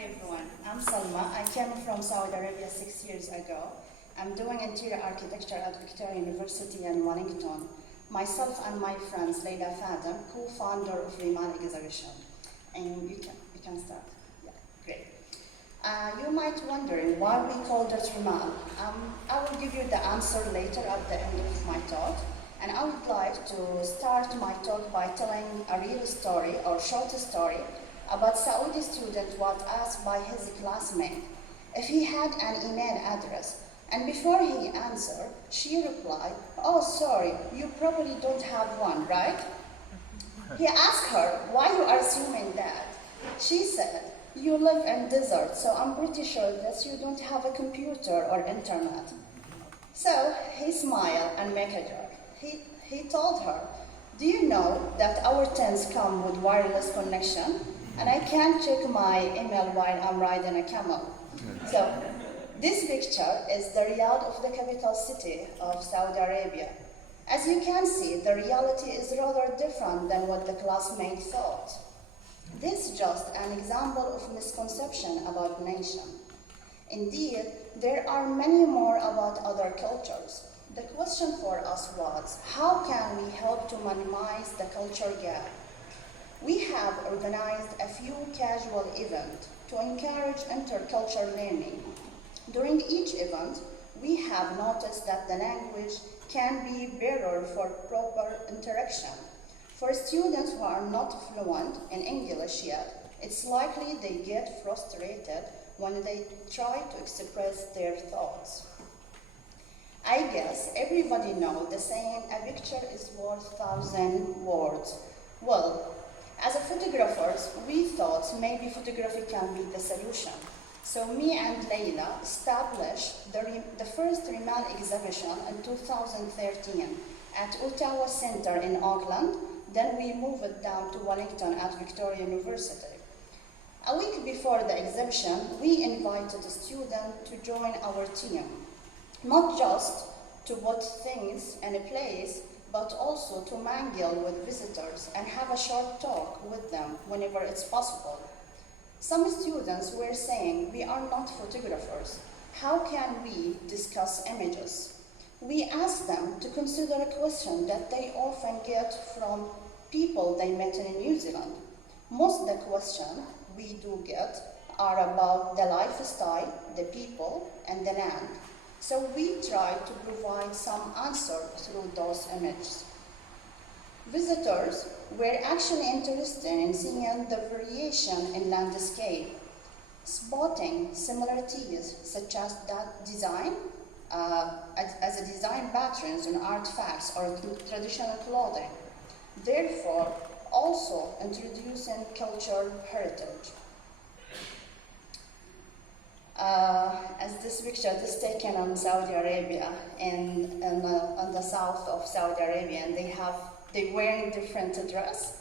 Hi everyone, I'm Salma. I came from Saudi Arabia 6 years ago. I'm doing interior architecture at Victoria University in Wellington. Myself and my friends, Lila Faden, co-founder of Remal exhibition. And you can start. Yeah, great. You might wonder why we called it Remal. I will give you the answer later at the end of my talk. And I would like to start my talk by telling a real story or short story about Saudi student was asked by his classmate if he had an email address. And before he answered, she replied, "Oh, sorry, you probably don't have one, right?" He asked her, "Why you are assuming that?" She said, "You live in desert, so I'm pretty sure that you don't have a computer or internet." So he smiled and made a joke. He told her, "Do you know that our tents come with wireless connection? And I can't check my email while I'm riding a camel." So this picture is the Riyadh of the capital city of Saudi Arabia. As you can see, the reality is rather different than what the classmate thought. This is just an example of misconception about nation. Indeed, there are many more about other cultures. The question for us was, how can we help to minimize the culture gap? We have organized a few casual events to encourage intercultural learning. During each event, we have noticed that the language can be better for proper interaction. For students who are not fluent in English yet, it's likely they get frustrated when they try to express their thoughts. I guess everybody knows the saying, "A picture is worth 1,000 words." Well, as a photographers, we thought maybe photography can be the solution. So me and Lila established the first Remal exhibition in 2013 at Ottawa Center in Auckland. Then we moved it down to Wellington at Victoria University. A week before the exhibition, we invited a student to join our team, not just to put things in a place, but also to mingle with visitors and have a short talk with them whenever it's possible. Some students were saying, "We are not photographers. How can we discuss images?" We asked them to consider a question that they often get from people they met in New Zealand. Most of the questions we do get are about the lifestyle, the people, and the land. So we try to provide some answer through those images. Visitors were actually interested in seeing the variation in landscape, spotting similarities such as that design, as a design patterns in artifacts or traditional clothing. Therefore, also introducing cultural heritage. As this picture is taken in Saudi Arabia in the south of Saudi Arabia, and they wearing different dress.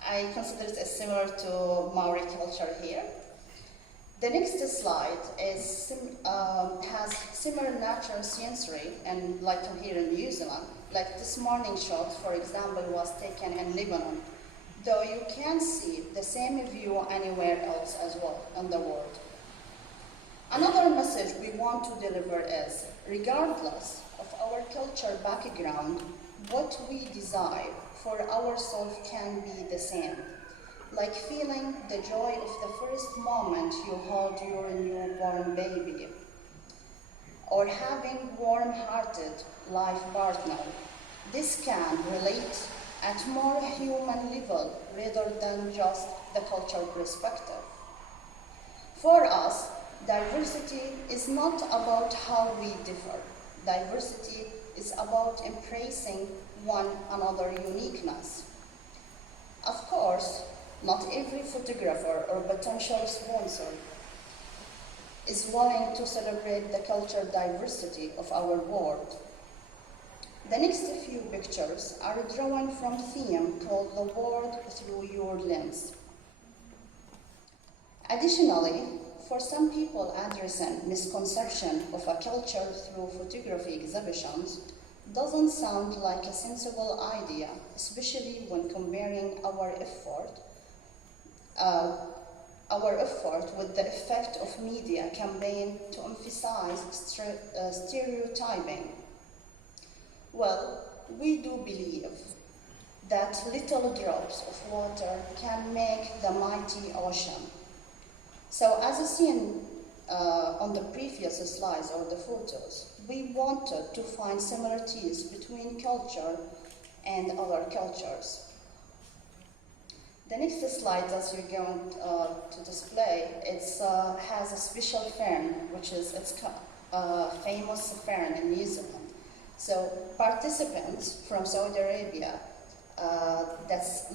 I consider it as similar to Maori culture here. The next slide has similar natural scenery, and like here in New Zealand, like this morning shot, for example, was taken in Lebanon, though you can see the same view anywhere else as well in the world. Another message we want to deliver is, regardless of our culture background, what we desire for ourselves can be the same. Like feeling the joy of the first moment you hold your newborn baby, or having warm-hearted life partner. This can relate at more human level rather than just the cultural perspective. For us, diversity is not about how we differ. Diversity is about embracing one another's uniqueness. Of course, not every photographer or potential sponsor is willing to celebrate the cultural diversity of our world. The next few pictures are drawn from a theme called "The World Through Your Lens." Additionally, for some people, addressing misconception of a culture through photography exhibitions doesn't sound like a sensible idea, especially when comparing our effort our effort with the effect of media campaign to emphasize stereotyping? Well, we do believe that little drops of water can make the mighty ocean. So as seen on the previous slides or the photos, we wanted to find similarities between culture and other cultures. The next slide that you're going to display, has a special fern, which is its famous fern in New Zealand. So participants from Saudi Arabia that's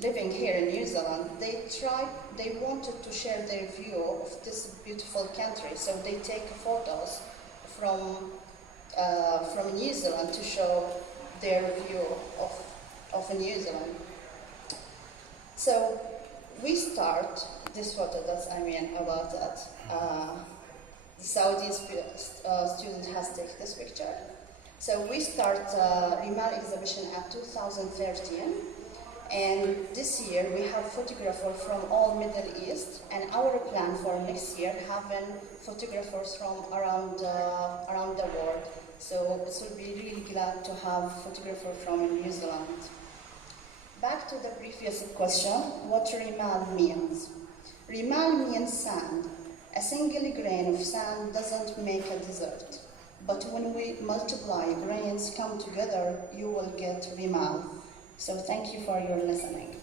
living here in New Zealand, they wanted to share their view of this beautiful country. So they take photos from New Zealand to show their view of New Zealand. So we start this photo about that. The Saudi student has taken this picture. So we start Remal exhibition at 2013, and this year we have photographers from all Middle East, and our plan for next year having photographers from around the world. So it will be really glad to have photographers from New Zealand. Back to the previous question, what Remal means. Remal means sand. A single grain of sand doesn't make a desert. But when we multiply grains come together, you will get Remal. So thank you for your listening.